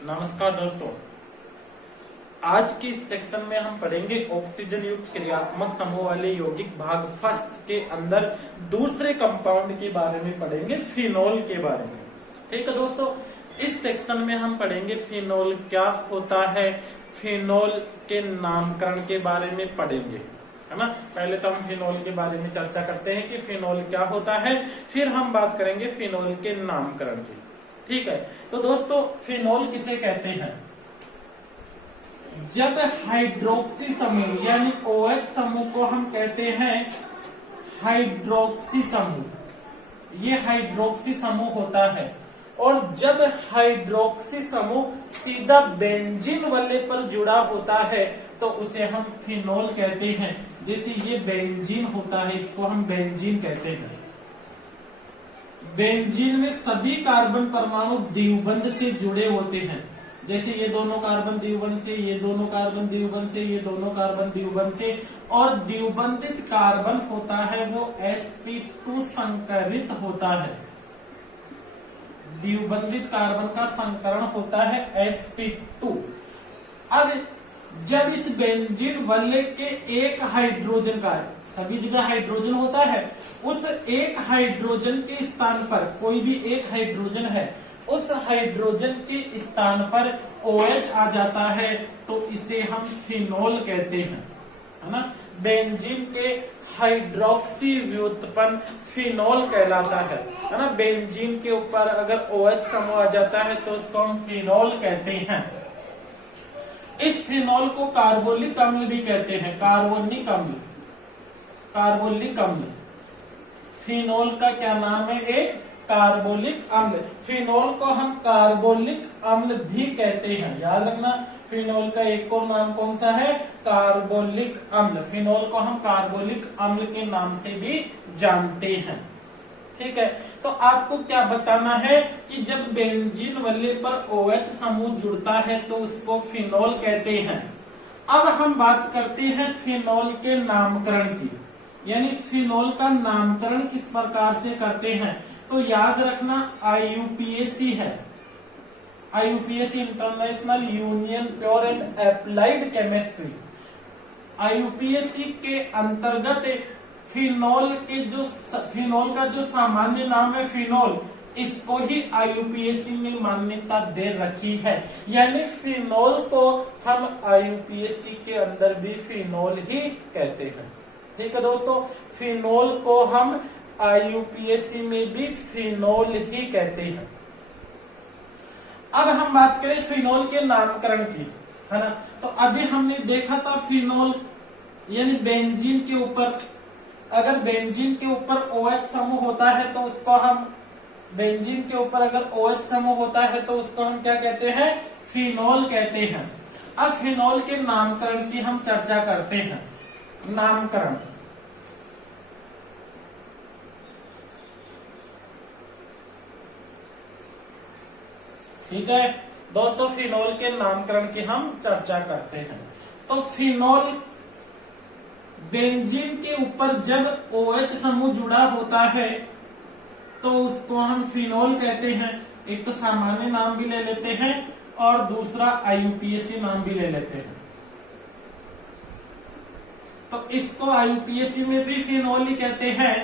नमस्कार दोस्तों, आज की इस सेक्शन में हम पढ़ेंगे ऑक्सीजन युक्त क्रियात्मक समूह वाले यौगिक भाग फर्स्ट के अंदर दूसरे कंपाउंड के बारे में पढ़ेंगे, फिनोल के बारे में। ठीक है दोस्तों, इस सेक्शन में हम पढ़ेंगे फिनोल क्या होता है, फिनोल के नामकरण के बारे में पढ़ेंगे, है ना। पहले तो हम फिनोल के बारे में चर्चा करते हैं कि फिनोल क्या होता है, फिर हम बात करेंगे फिनोल के नामकरण की। ठीक है, तो दोस्तों फिनोल किसे कहते हैं? जब हाइड्रोक्सी समूह यानी OH समूह को हम कहते हैं हाइड्रोक्सी समूह, ये हाइड्रोक्सी समूह होता है। और जब हाइड्रोक्सी समूह सीधा बेंजीन वाले पर जुड़ा होता है तो उसे हम फिनोल कहते हैं। जैसे ये बेंजीन होता है, इसको हम बेंजीन कहते हैं। बेंजीन में सभी कार्बन परमाणु द्विबंध से जुड़े होते हैं। जैसे ये दोनों कार्बन द्विबंध से, ये दोनों कार्बन द्विबंध से, ये दोनों कार्बन द्विबंध से, और द्विबंधित कार्बन होता है वो sp2 संकरित होता है। द्विबंधित कार्बन का संकरण होता है sp2। अब जब इस बेंजीन वाले के एक हाइड्रोजन का, सभी जगह हाइड्रोजन होता है, उस एक हाइड्रोजन के स्थान पर कोई भी एक हाइड्रोजन है, उस हाइड्रोजन के स्थान पर OH आ जाता है तो इसे हम फिनोल कहते हैं, है ना। बेंजीन के हाइड्रोक्सी व्युत्पन्न फिनोल कहलाता है ना। बेंजीन के ऊपर अगर OH समूह आ जाता है तो उसको हम फिनोल कहते हैं। इस फिनोल को कार्बोलिक अम्ल भी कहते हैं, कार्बोनिक अम्ल, कार्बोलिक अम्ल। फिनोल का क्या नाम है? एक कार्बोलिक अम्ल। फिनोल को हम कार्बोलिक अम्ल भी कहते हैं, याद रखना। फिनोल का एक और नाम कौन सा है? कार्बोलिक अम्ल। फिनोल को हम कार्बोलिक अम्ल के नाम से भी जानते हैं। ठीक है, तो आपको क्या बताना है कि जब बेंजीन वाले पर OH समूह जुड़ता है तो उसको फिनोल कहते हैं। अब हम बात करते हैं फिनोल के नामकरण की, यानी इस फिनोल का नामकरण किस प्रकार से करते हैं। तो याद रखना IUPAC है, IUPAC international union pure and applied chemistry. IUPAC के अंतर्गत फिनोल का जो सामान्य नाम है फिनोल, इसको ही IUPAC ने मान्यता दे रखी है। यानी फिनोल को हम IUPAC के अंदर भी फिनोल ही कहते हैं। ठीक है दोस्तों, फिनोल को हम IUPAC में भी फिनोल ही कहते हैं। अब हम बात करें फिनोल के नामकरण की, है ना। तो अभी हमने देखा था फिनोल यानी बेंजीन के ऊपर, अगर बेंजीन के ऊपर OH समूह होता है तो उसको हम, बेंजीन के ऊपर अगर OH समूह होता है तो उसको हम क्या कहते हैं? फिनोल कहते हैं। अब फिनोल के नामकरण की हम चर्चा करते हैं। नामकरण, ठीक है दोस्तों, फिनोल के नामकरण की हम चर्चा करते हैं। तो फिनोल, बेंजीन के ऊपर जब OH समूह जुड़ा होता है तो उसको हम फिनोल कहते हैं। एक तो सामान्य नाम भी ले लेते हैं और दूसरा IUPAC नाम भी ले लेते हैं। तो इसको IUPAC में भी फिनोल ही कहते हैं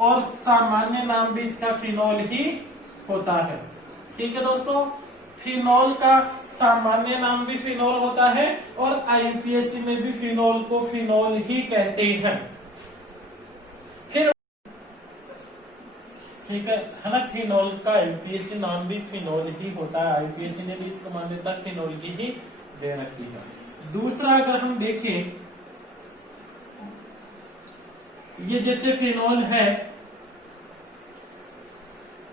और सामान्य नाम भी इसका फिनोल ही होता है। ठीक है दोस्तों, फिनोल का सामान्य नाम भी फिनोल होता है और IUPAC में भी फिनोल को फिनोल ही कहते हैं। फिर ठीक है ना, फिनोल का IUPAC नाम भी फिनोल ही होता है। IUPAC ने भी इसको मान्यता फिनोल की ही दे रखी है। दूसरा अगर हम देखें, ये जैसे फिनोल है,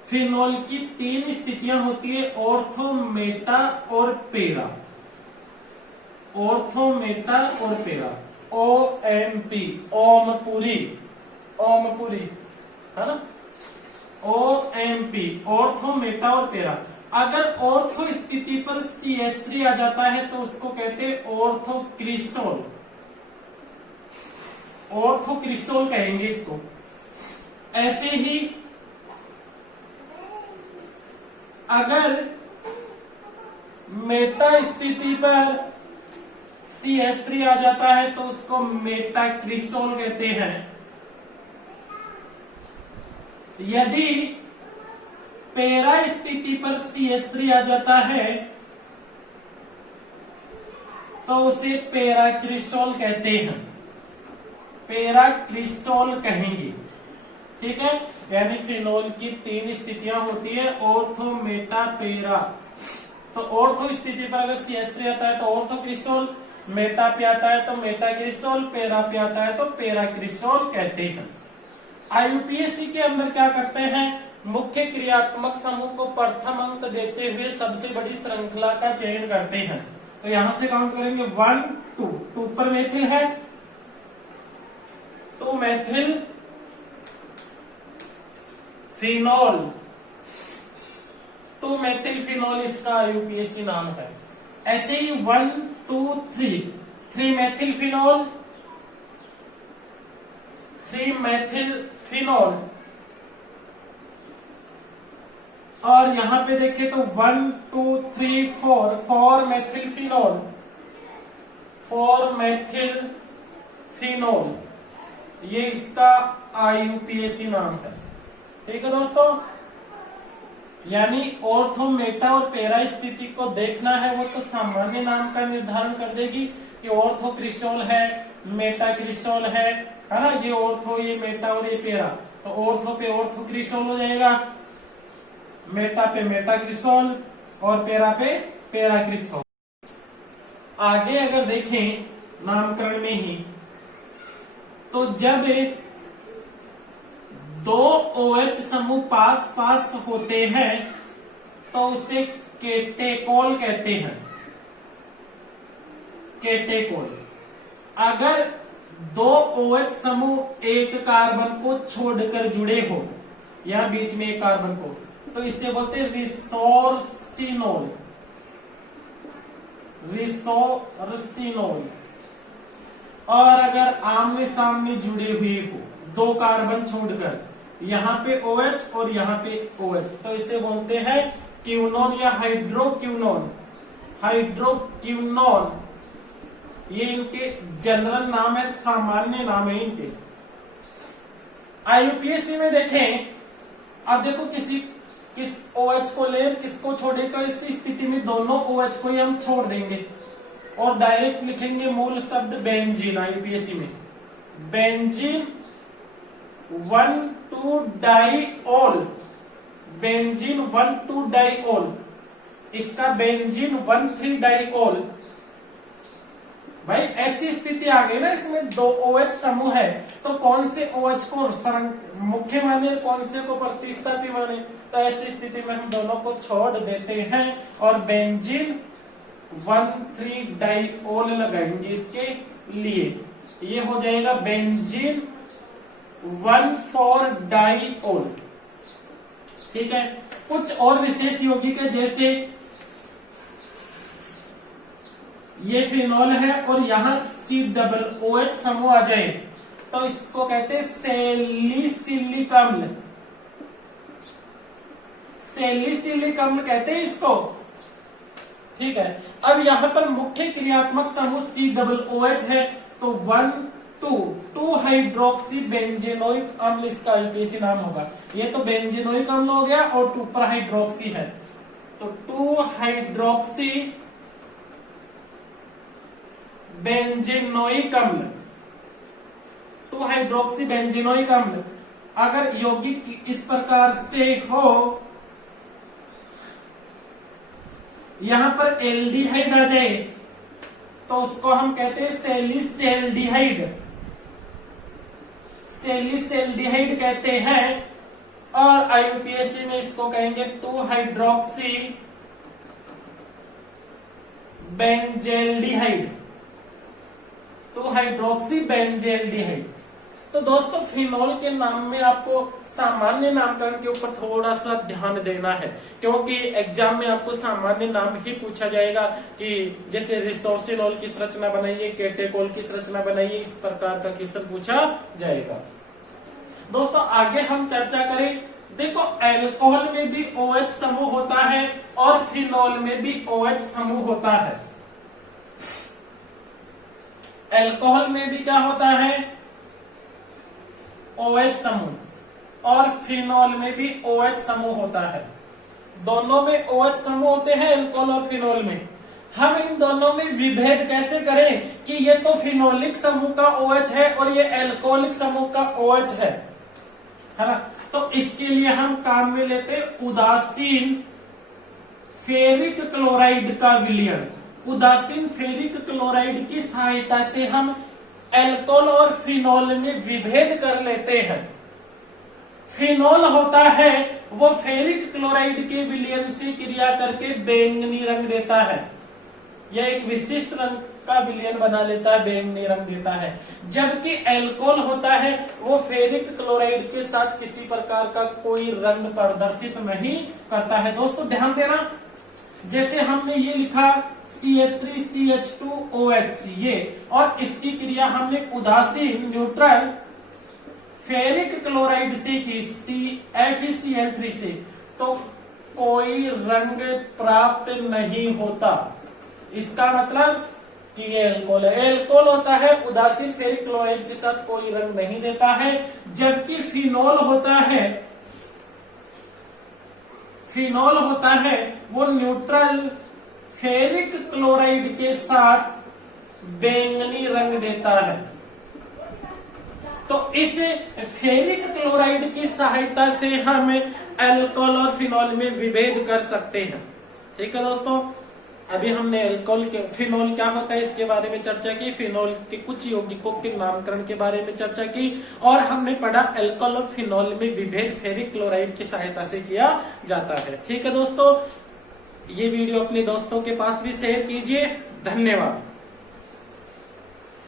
फिनोल की 3 स्थितियां होती है, ऑर्थो, मेटा और पेरा। ऑर्थो, मेटा और पेरा, OMP, ओमपुरी, ओमपुरी, है ना। OMP, ऑर्थो, मेटा और पेरा। अगर ऑर्थो स्थिति पर CH3 आ जाता है तो उसको कहते हैं ऑर्थोक्रिसोल, ऑर्थोक्रिसोल कहेंगे इसको। ऐसे ही अगर मेटा स्थिति पर CH3 आ जाता है तो उसको मेटाक्रिसोल कहते हैं। यदि पैरा स्थिति पर CH3 आ जाता है तो उसे पैराक्रिसोल कहते हैं, पैराक्रिसोल कहेंगे। ठीक है, यानी फिनोल की 3 स्थितियां होती है, ऑर्थो, मेटा, पैरा। तो ऑर्थो स्थिति पर अगर CH3 आता है तो ऑर्थोक्रिसोल, मेटा पे आता है तो मेटाक्रिसोल, पैरा पे आता है तो पैराक्रिसोल कहते हैं। IUPAC के अंदर क्या करते हैं, मुख्य क्रियात्मक समूह को प्रथम अंक देते हुए सबसे बड़ी श्रृंखला का चयन करते हैं। तो यहां से काउंट करेंगे 1 2, 2 पर मेथिल है, 2 मेथिल फिनोल, 2 मेथिल फिनोल इसका IUPAC नाम है। ऐसे ही 1 2 3, 3 मेथिल फिनोल, 3 मेथिल फिनोल। और यहां पे देखें तो 1 2 3 4, 4 मेथिल फिनोल, 4 मेथिल फिनोल, ये इसका IUPAC नाम है। ठीक है दोस्तों, यानी ऑर्थो, मेटा और पैरा स्थिति को देखना है वो तो सामान्य नाम का निर्धारण कर देगी कि ऑर्थोक्रिसोल है, मेटाक्रिसोल है ना, ये ऑर्थो, ये मेटा और ये पैरा। तो ऑर्थो पे ऑर्थोक्रिसोल हो जाएगा, मेटा पे मेटाक्रिसोल और पैरा पे पैराक्रिसोल। आगे अगर देखें नामकरण में ही, तो जब 2 OH समूह पास पास होते हैं तो उसे केटेकोल कहते हैं, केटेकोल। अगर 2 OH समूह एक कार्बन को छोड़कर जुड़े हो या बीच में एक कार्बन को, तो इससे बोलते हैं रिसोर्सिनोल, रिसोर्सिनोल। और अगर आमने सामने जुड़े हुए हो 2 कार्बन छोड़कर, यहां पे OH और यहां पे OH, तो इसे बोलते हैं क्यूनोन या हाइड्रोक्यूनोन, हाइड्रोक्यूनोन। ये इनके जनरल नाम है, सामान्य नाम है इनके। IUPAC में देखें, अब देखो किस OH को ले किसको छोड़े, तो इस स्थिति में दोनों OH को ही हम छोड़ देंगे और डायरेक्ट लिखेंगे मूल शब्द बेंजीन। IUPAC में बेंजीन 1 2 डाइओल, बेंजीन 1 2 डाइओल, इसका बेंजीन 1 3 डाइओल। भाई ऐसी स्थिति आ गई ना, इसमें 2 OH समूह है, तो कौन से OH को मुख्य माने, कौन से को प्रतिस्थापी माने, तो ऐसी स्थिति में हम दोनों को छोड़ देते हैं और बेंजीन 1 3 डाइओल लगाएंगे इसके लिए। ये हो जाएगा बेंजीन 1 4 डाइओल। ठीक है, कुछ और विशेष यौगिक है, जैसे ये फिनोल है और यहां COOH समूह आ जाए तो इसको कहते हैं सैलिसिलिक अम्ल, सैलिसिलिक अम्ल कहते हैं इसको। ठीक है, अब यहां पर मुख्य क्रियात्मक समूह COOH है, तो 1 2 हाइड्रोक्सी बेंजेनोइक अम्ल इसका IUPAC नाम होगा। ये तो बेंजेनोइक अम्ल हो गया और 2 पर हाइड्रोक्सी है, तो 2 हाइड्रोक्सी बेंजेनोइक अम्ल, 2 हाइड्रोक्सी बेंजेनोइक अम्ल। अगर यौगिक इस प्रकार से हो, यहां पर एल्डिहाइड आ जाए तो उसको हम कहते हैं सैलिसैल्डिहाइड, सैलिसैल्डिहाइड कहते हैं। और IUPAC में इसको कहेंगे 2 हाइड्रोक्सी बेंजेल्डिहाइड, 2 हाइड्रोक्सी बेंजेल्डिहाइड। तो दोस्तों फिनोल के नाम में आपको सामान्य नामकरण के ऊपर थोड़ा सा ध्यान देना है, क्योंकि एग्जाम में आपको सामान्य नाम ही पूछा जाएगा कि जैसे रिसोर्सिनोल की संरचना बनाइए, केटेकोल की संरचना बनाइए, इस प्रकार का क्वेश्चन पूछा जाएगा। दोस्तों आगे हम चर्चा करें देखो अल्कोहल में भी OH समूह होता है और फिनॉल में भी OH समूह होता है। अल्कोहल में भी क्या होता है, OH समूह, और फिनॉल में भी OH समूह होता है। दोनों में OH समूह होते हैं, अल्कोहल और फिनॉल में। हम इन दोनों में विभेद कैसे करें कि ये तो फिनोलिक समूह का OH है और ये अल्कोहलिक समूह का OH है ना। तो इसके लिए हम काम में लेते हैं उदासीन फेरिक क्लोराइड का विलयन। उदासीन फेरिक क्लोराइड की सहायता से हम अल्कोहल और फिनॉल में विभेद कर लेते हैं। फिनॉल होता है वो फेरिक क्लोराइड के विलयन से क्रिया करके बैंगनी रंग देता है, यह एक विशिष्ट रंग का विलयन बना लेता है, बैंगनी रंग देता है। जबकि अल्कोहल होता है वो फेरिक क्लोराइड के साथ किसी प्रकार का कोई रंग प्रदर्शित नहीं करता है। दोस्तों ध्यान देना, जैसे हमने ये लिखा CH3CH2OH ये, और इसकी क्रिया हमने उदासीन न्यूट्रल फेरिक क्लोराइड से की FeCl3 से, तो कोई रंग प्राप्त नहीं होता। इसका मतलब कि ये अल्कोहल है। अल्कोहल होता है उदासीन फेरिक क्लोराइड के साथ कोई रंग नहीं देता है, जबकि फिनॉल होता है वो न्यूट्रल फेरिक क्लोराइड के साथ बैंगनी रंग देता है। तो इस फेरिक क्लोराइड की सहायता से हम अल्कोहल और फिनॉल में विभेद कर सकते हैं। ठीक है दोस्तों, अभी हमने अल्कोहल के फिनॉल क्या होता है इसके बारे में चर्चा की, फिनॉल के कुछ यौगिकों के नामकरण के बारे में चर्चा की, और हमने पढ़ा अल्कोहल और फिनॉल में विभेद फेरिक क्लोराइड की सहायता से किया जाता है। ठीक है दोस्तों, ये वीडियो अपने दोस्तों के पास भी शेयर कीजिए। धन्यवाद।